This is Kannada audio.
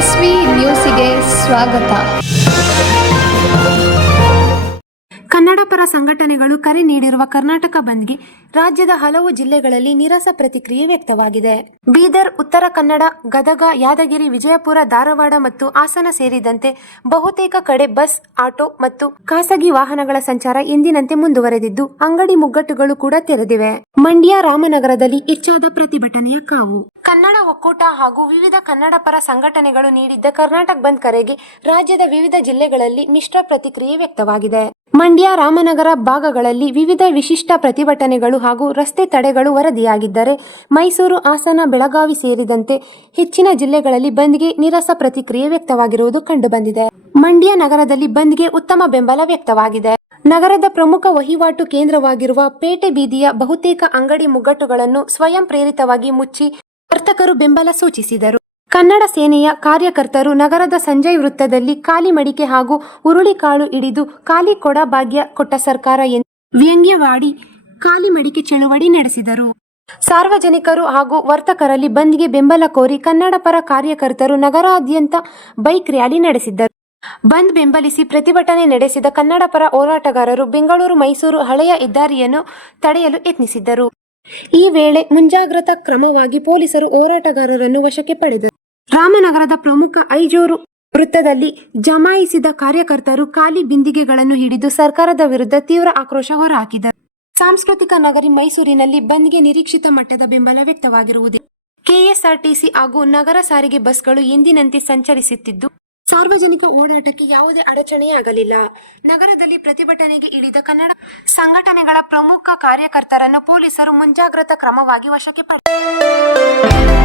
ಎಸ್ವಿ ನ್ಯೂಸಿಗೆ ಸ್ವಾಗತ. ಕನ್ನಡ ಪರ ಸಂಘಟನೆಗಳು ಕರೆ ನೀಡಿರುವ ಕರ್ನಾಟಕ ಬಂದ್ಗೆ ರಾಜ್ಯದ ಹಲವು ಜಿಲ್ಲೆಗಳಲ್ಲಿ ನೀರಸ ಪ್ರತಿಕ್ರಿಯೆ ವ್ಯಕ್ತವಾಗಿದೆ. ಬೀದರ್, ಉತ್ತರ ಕನ್ನಡ, ಗದಗ, ಯಾದಗಿರಿ, ವಿಜಯಪುರ, ಧಾರವಾಡ ಮತ್ತು ಹಾಸನ ಸೇರಿದಂತೆ ಬಹುತೇಕ ಕಡೆ ಬಸ್, ಆಟೋ ಮತ್ತು ಖಾಸಗಿ ವಾಹನಗಳ ಸಂಚಾರ ಎಂದಿನಂತೆ ಮುಂದುವರೆದಿದ್ದು, ಅಂಗಡಿ ಮುಗ್ಗಟ್ಟುಗಳು ಕೂಡ ತೆರೆದಿವೆ. ಮಂಡ್ಯ, ರಾಮನಗರದಲ್ಲಿ ಹೆಚ್ಚಾದ ಪ್ರತಿಭಟನೆಯ ಕಾವು. ಕನ್ನಡ ಒಕ್ಕೂಟ ಹಾಗೂ ವಿವಿಧ ಕನ್ನಡ ಪರ ಸಂಘಟನೆಗಳು ನೀಡಿದ್ದ ಕರ್ನಾಟಕ ಬಂದ್ ಕರೆಗೆ ರಾಜ್ಯದ ವಿವಿಧ ಜಿಲ್ಲೆಗಳಲ್ಲಿ ಮಿಶ್ರ ಪ್ರತಿಕ್ರಿಯೆ ವ್ಯಕ್ತವಾಗಿದೆ. ಮಂಡ್ಯ, ರಾಮನಗರ ಭಾಗಗಳಲ್ಲಿ ವಿವಿಧ ವಿಶಿಷ್ಟ ಪ್ರತಿಭಟನೆಗಳು ಹಾಗೂ ರಸ್ತೆ ತಡೆಗಳು ವರದಿಯಾಗಿದ್ದರೆ, ಮೈಸೂರು, ಹಾಸನ, ಬೆಳಗಾವಿ ಸೇರಿದಂತೆ ಹೆಚ್ಚಿನ ಜಿಲ್ಲೆಗಳಲ್ಲಿ ಬಂದ್ಗೆ ನೀರಸ ಪ್ರತಿಕ್ರಿಯೆ ವ್ಯಕ್ತವಾಗಿರುವುದು ಕಂಡುಬಂದಿದೆ. ಮಂಡ್ಯ ನಗರದಲ್ಲಿ ಬಂದ್ಗೆ ಉತ್ತಮ ಬೆಂಬಲ ವ್ಯಕ್ತವಾಗಿದೆ. ನಗರದ ಪ್ರಮುಖ ವಹಿವಾಟು ಕೇಂದ್ರವಾಗಿರುವ ಪೇಟೆ ಬೀದಿಯ ಬಹುತೇಕ ಅಂಗಡಿ ಮುಗ್ಗಟ್ಟುಗಳನ್ನು ಸ್ವಯಂ ಪ್ರೇರಿತವಾಗಿ ಮುಚ್ಚಿ ವರ್ತಕರು ಬೆಂಬಲ ಸೂಚಿಸಿದರು. ಕನ್ನಡ ಸೇನೆಯ ಕಾರ್ಯಕರ್ತರು ನಗರದ ಸಂಜಯ್ ವೃತ್ತದಲ್ಲಿ ಖಾಲಿ ಮಡಿಕೆ ಹಾಗೂ ಹುರುಳಿಕಾಳು ಹಿಡಿದು ಖಾಲಿ ಕೊಡ ಭಾಗ್ಯ ಕೊಟ್ಟ ಸರ್ಕಾರ ಎಂದು ವ್ಯಂಗ್ಯವಾಡಿ ಖಾಲಿ ಮಡಿಕೆ ಚಳವಳಿ ನಡೆಸಿದರು. ಸಾರ್ವಜನಿಕರು ಹಾಗೂ ವರ್ತಕರಲ್ಲಿ ಬಂದ್ಗೆ ಬೆಂಬಲ ಕೋರಿ ಕನ್ನಡ ಪರ ಕಾರ್ಯಕರ್ತರು ನಗರಾದ್ಯಂತ ಬೈಕ್ ರ್ಯಾಲಿ ನಡೆಸಿದ್ದರು. ಬಂದ್ ಬೆಂಬಲಿಸಿ ಪ್ರತಿಭಟನೆ ನಡೆಸಿದ ಕನ್ನಡ ಪರ ಹೋರಾಟಗಾರರು ಬೆಂಗಳೂರು ಮೈಸೂರು ಹಳೆಯ ಹೆದ್ದಾರಿಯನ್ನು ತಡೆಯಲು ಯತ್ನಿಸಿದ್ದರು. ಈ ವೇಳೆ ಮುಂಜಾಗ್ರತಾ ಕ್ರಮವಾಗಿ ಪೊಲೀಸರು ಹೋರಾಟಗಾರರನ್ನು ವಶಕ್ಕೆ ಪಡೆದರು. ರಾಮನಗರದ ಪ್ರಮುಖ ಐಜೋರು ವೃತ್ತದಲ್ಲಿ ಜಮಾಯಿಸಿದ ಕಾರ್ಯಕರ್ತರು ಖಾಲಿ ಬಿಂದಿಗೆಗಳನ್ನು ಹಿಡಿದು ಸರ್ಕಾರದ ವಿರುದ್ಧ ತೀವ್ರ ಆಕ್ರೋಶ ಹೊರಹಾಕಿದರು. ಸಾಂಸ್ಕೃತಿಕ ನಗರಿ ಮೈಸೂರಿನಲ್ಲಿ ಬಂದ್ಗೆ ನಿರೀಕ್ಷಿತ ಮಟ್ಟದ ಬೆಂಬಲ ವ್ಯಕ್ತವಾಗಿರುವುದಿಲ್ಲ. ಕೆಎಸ್ಆರ್ಟಿಸಿ ಹಾಗೂ ನಗರ ಸಾರಿಗೆ ಬಸ್ಗಳು ಎಂದಿನಂತೆ ಸಂಚರಿಸುತ್ತಿದ್ದು, ಸಾರ್ವಜನಿಕ ಓಡಾಟಕ್ಕೆ ಯಾವುದೇ ಅಡಚಣೆಯಾಗಲಿಲ್ಲ. ನಗರದಲ್ಲಿ ಪ್ರತಿಭಟನೆಗೆ ಇಳಿದ ಕನ್ನಡ ಸಂಘಟನೆಗಳ ಪ್ರಮುಖ ಕಾರ್ಯಕರ್ತರನ್ನು ಪೊಲೀಸರು ಮುಂಜಾಗ್ರತಾ ಕ್ರಮವಾಗಿ ವಶಕ್ಕೆ ಪಡೆದರು.